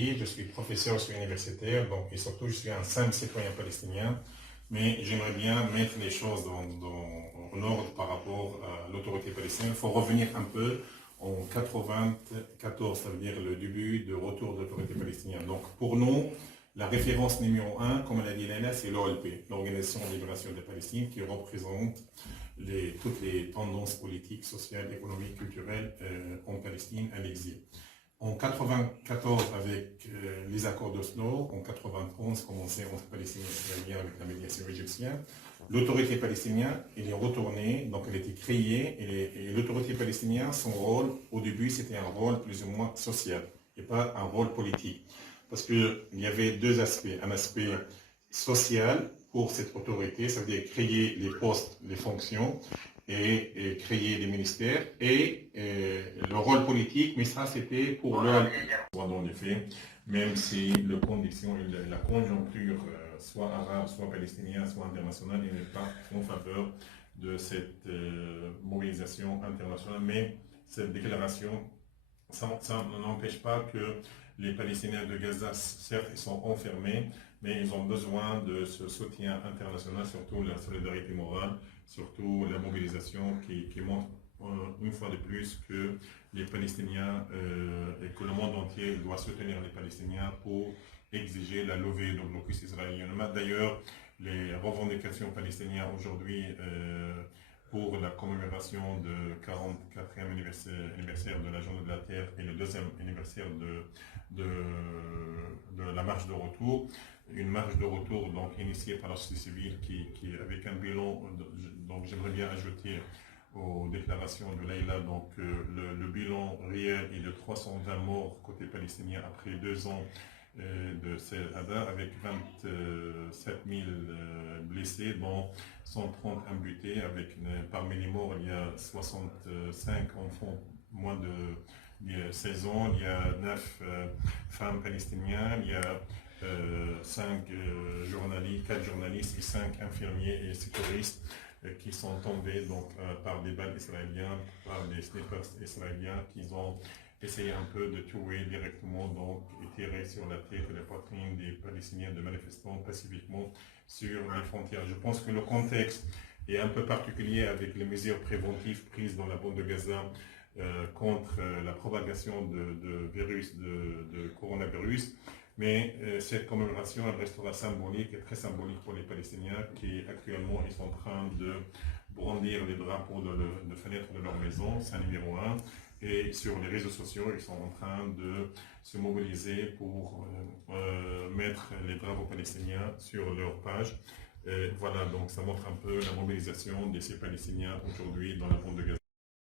Je suis professeur, je suis universitaire, donc, et surtout je suis un simple citoyen palestinien, mais j'aimerais bien mettre les choses en ordre par rapport à l'autorité palestinienne. Il faut revenir un peu en 94, ça veut dire le début de retour de l'autorité palestinienne. Donc pour nous, la référence numéro un, comme l'a dit Léna, c'est l'OLP, l'Organisation de libération de Palestine, qui représente toutes les tendances politiques, sociales, économiques, culturelles en Palestine à l'exil. En 1994, avec les accords d'Oslo, en 1991, commencé entre Palestiniens et Israéliens avec la médiation égyptienne, l'autorité palestinienne, elle est retournée, donc elle a été créée, et l'autorité palestinienne, son rôle, au début, c'était un rôle plus ou moins social, et pas un rôle politique. Parce qu'il y avait deux aspects, un aspect social pour cette autorité, ça veut dire créer les postes, les fonctions, et créer des ministères, et le rôle politique, mais ça c'était pour le dans les faits, même si la conjoncture, soit arabe, soit palestinienne, soit internationale, n'est pas en faveur de cette mobilisation internationale, mais cette déclaration, ça n'empêche pas que les Palestiniens de Gaza, certes, ils sont enfermés, mais ils ont besoin de ce soutien international, surtout la solidarité morale, surtout la mobilisation qui montre une fois de plus que les Palestiniens et que le monde entier doit soutenir les Palestiniens pour exiger la levée de blocus israélien. D'ailleurs, les revendications palestiniennes aujourd'hui pour la commémoration du 44e anniversaire de la Journée de la Terre et le deuxième anniversaire de la marche de retour. Une marche de retour donc initiée par la société civile qui avec un bilan, donc j'aimerais bien ajouter aux déclarations de Leïla, donc le bilan réel est de 320 morts côté palestinien après 2 ans de Cédada, avec 27 000 blessés, dont 130 amputés. Parmi les morts, il y a 65 enfants moins de 16 ans, il y a 9 femmes palestiniennes, il y a 4 journalistes et 5 infirmiers et sécuristes qui sont tombés donc, par des balles israéliennes, par des snipers israéliens qui ont essayé un peu de tuer directement donc, et tirer sur la tête et la poitrine des Palestiniens, de manifestants pacifiquement sur les frontières. Je pense que le contexte est un peu particulier avec les mesures préventives prises dans la bande de Gaza contre la propagation de coronavirus. Mais cette commémoration elle restera symbolique et très symbolique pour les Palestiniens qui actuellement ils sont en train de brandir les drapeaux de fenêtres de leur maison, c'est un numéro 1. Et sur les réseaux sociaux, ils sont en train de se mobiliser pour mettre les drapeaux palestiniens sur leur page. Voilà, donc ça montre un peu la mobilisation de ces Palestiniens aujourd'hui dans la bande de Gaza.